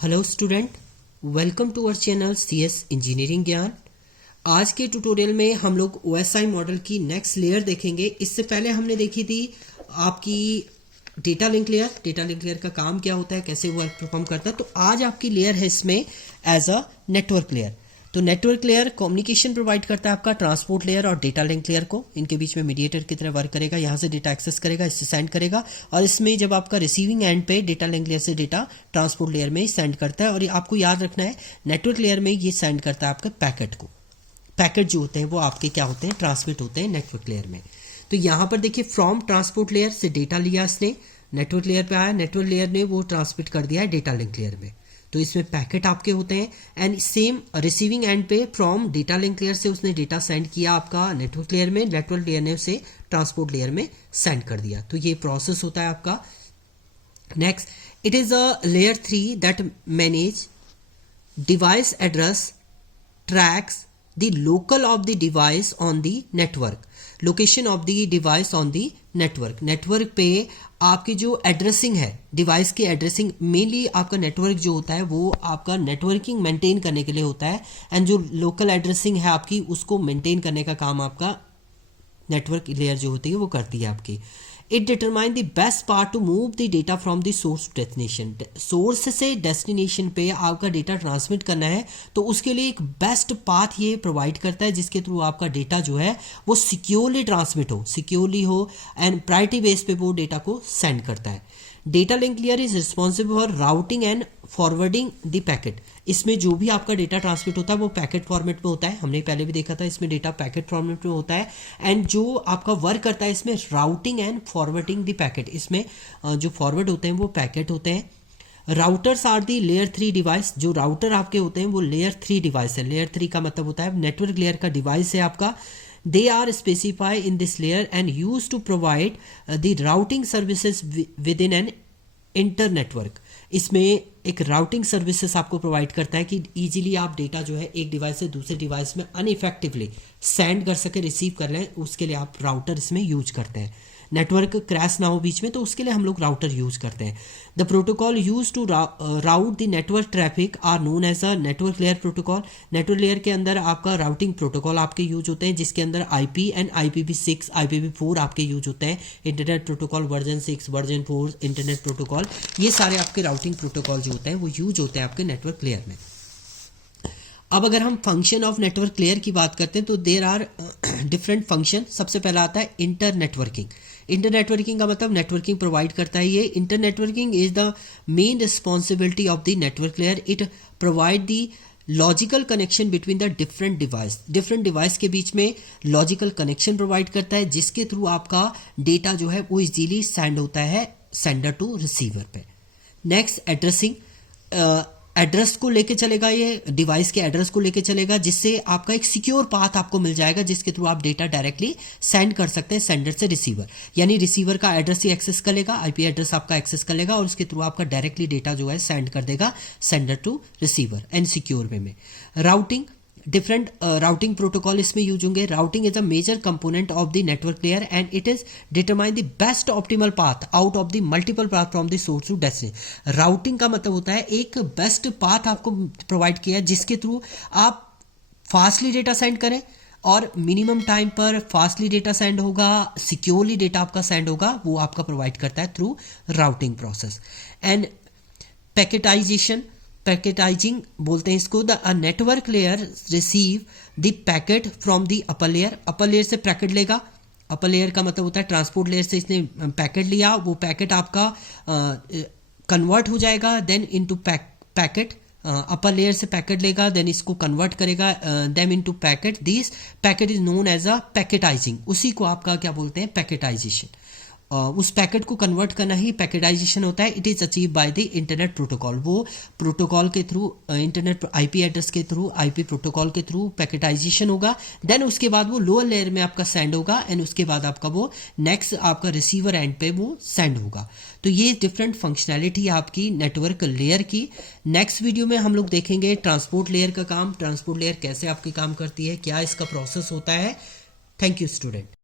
Hello student, welcome to our channel CS engineering Gyan. आज के tutorial में हम लोग ओएसआई मॉडल की नेक्स्ट लेयर देखेंगे। इससे पहले हमने देखी थी आपकी data link layer. Data link layer का काम क्या होता है, कैसे वर्क परफॉर्म करता है। तो आज आपकी लेयर है इसमें एज अ नेटवर्क लेयर। तो नेटवर्क लेयर कम्युनिकेशन प्रोवाइड करता है आपका ट्रांसपोर्ट लेयर और डेटा लिंक लेयर को। इनके बीच में मीडिएटर की तरह वर्क करेगा, यहाँ से डेटा एक्सेस करेगा, इससे सेंड करेगा। और इसमें जब आपका रिसीविंग एंड पे डेटा लिंक लेयर से डेटा ट्रांसपोर्ट लेयर में सेंड करता है। और ये आपको याद रखना है, नेटवर्क लेयर में ये सेंड करता है आपके पैकेट को। पैकेट जो होते हैं वो आपके क्या होते हैं, ट्रांसमिट होते हैं नेटवर्क लेयर में। तो यहाँ पर देखिए, फ्रॉम ट्रांसपोर्ट लेयर से डेटा लिया इसने, नेटवर्क लेयर पे आया, नेटवर्क लेयर ने वो ट्रांसमिट कर दिया है डेटा लिंक लेयर में। तो इसमें पैकेट आपके होते हैं। एंड सेम रिसीविंग एंड पे फ्रॉम डेटा लिंक लेयर से उसने डेटा सेंड किया आपका नेटवर्क लेयर में, नेटवर्क लेयर ने उसे ट्रांसपोर्ट लेयर में सेंड कर दिया। तो ये प्रोसेस होता है आपका। Next, it is a layer 3 that manage device address, tracks the local of the device on the network, location of the device on the network। Network पे आपकी जो एड्रेसिंग है, डिवाइस की एड्रेसिंग, मेनली आपका network जो होता है वो आपका नेटवर्किंग मेंटेन करने के लिए होता है। एंड जो लोकल एड्रेसिंग है आपकी, उसको मेंटेन करने का काम आपका नेटवर्क लेयर जो होती है वो करती है आपकी। It determine the best part to move the data from the source to destination. Source से डेस्टिनेशन पे आपका डेटा ट्रांसमिट करना है, तो उसके लिए एक बेस्ट पाथ ये प्रोवाइड करता है, जिसके थ्रू आपका डेटा जो है वो सिक्योरली ट्रांसमिट हो, सिक्योरली हो, एंड प्रायोरिटी बेस पे वो डेटा को सेंड करता है। Data link layer is responsible for routing and forwarding the packet. इसमें जो भी आपका डेटा ट्रांसमिट होता है वो पैकेट फॉर्मेट में होता है। हमने पहले भी देखा था, इसमें डेटा पैकेट फॉर्मेट में होता है। एंड जो आपका वर्क करता है इसमें routing and forwarding the packet. इसमें जो फॉरवर्ड होते हैं वो पैकेट होते हैं। Routers are the layer 3 device. जो राउटर आपके होते हैं वो लेयर 3 डिवाइस है। लेयर 3 का मतलब होता है नेटवर्क लेयर का डिवाइस है आपका। They are specified in this layer and used to provide the routing services within an inter-network. इसमें एक राउटिंग सर्विसेज आपको प्रोवाइड करता है कि इजीली आप डेटा जो है एक डिवाइस से दूसरे डिवाइस में अनइफेक्टिवली सेंड कर सके, रिसीव कर लें। उसके लिए आप राउटर इसमें यूज करते हैं। नेटवर्क क्रैश ना हो बीच में, तो उसके लिए हम लोग राउटर यूज करते हैं। The protocol use to route the network traffic are known as a network layer protocol. Network layer के अंदर आपका राउटिंग प्रोटोकॉल आपके यूज होते हैं, जिसके अंदर IP एंड IPv6 IPv4 आपके यूज होते हैं। Internet protocol version 6, version 4, internet protocol, ये सारे आपके राउटिंग प्रोटोकॉल जो होते हैं वो यूज होते हैं आपके नेटवर्क लेयर में। अब अगर हम फंक्शन ऑफ नेटवर्क लेयर की बात करते हैं तो देर आर डिफरेंट फंक्शन। सबसे पहला आता है इंटर नेटवर्किंग। इंटर नेटवर्किंग का मतलब नेटवर्किंग प्रोवाइड करता है ये। Inter networking is the main responsibility of the network layer. It provide the logical connection between the different device. Different device के बीच में लॉजिकल कनेक्शन प्रोवाइड करता है, जिसके थ्रू आपका डेटा जो है वो इजीली सेंड होता है सेंडर टू रिसीवर पे। Next, addressing. एड्रेस को लेके चलेगा, ये डिवाइस के एड्रेस को लेके चलेगा, जिससे आपका एक सिक्योर पाथ आपको मिल जाएगा, जिसके थ्रू आप डेटा डायरेक्टली सेंड कर सकते हैं सेंडर से रिसीवर। यानी रिसीवर का एड्रेस ही एक्सेस कर लेगा, IP एड्रेस आपका एक्सेस कर लेगा, और उसके थ्रू आपका डायरेक्टली डेटा जो है सेंड कर देगा sender to receiver and secure way में। राउटिंग, डिफरेंट राउटिंग प्रोटोकॉल इसमें यूज होंगे। Routing is a major component of the network layer and it is determine the best optimal path out of the multiple path from the source to destination. Routing का मतलब होता है एक best path आपको provide किया है, जिसके through आप फास्टली डेटा सेंड करें और मिनिमम टाइम पर फास्टली डेटा सेंड होगा, सिक्योरली डेटा आपका सेंड होगा, वो आपका प्रोवाइड करता है थ्रू राउटिंग प्रोसेस। एंड पैकेटाइजेशन, पैकेटाइजिंग बोलते हैं इसको। The network layer receive the packet from the upper layer. Upper layer से पैकेट लेगा। अपर लेयर का मतलब होता है ट्रांसपोर्ट लेयर से इसने पैकेट लिया, वो पैकेट आपका कन्वर्ट हो जाएगा then into packet. Upper layer से पैकेट लेगा, देन इसको कन्वर्ट करेगा then into packet. This packet is known as a packetising. उसी को आपका क्या बोलते हैं, पैकेटाइजेशन। उस पैकेट को कन्वर्ट करना ही पैकेटाइजेशन होता है। It is achieve by the internet protocol. वो प्रोटोकॉल के थ्रू, इंटरनेट IP एड्रेस के थ्रू, IP प्रोटोकॉल के थ्रू पैकेटाइजेशन होगा। देन उसके बाद वो लोअर लेयर में आपका सेंड होगा एंड उसके बाद आपका वो नेक्स्ट आपका रिसीवर एंड पे वो सेंड होगा। तो ये डिफरेंट फंक्शनैलिटी आपकी नेटवर्क लेयर की। नेक्स्ट वीडियो में हम लोग देखेंगे ट्रांसपोर्ट लेयर का काम, ट्रांसपोर्ट लेयर कैसे आपकी काम करती है, क्या इसका प्रोसेस होता है। Thank you student.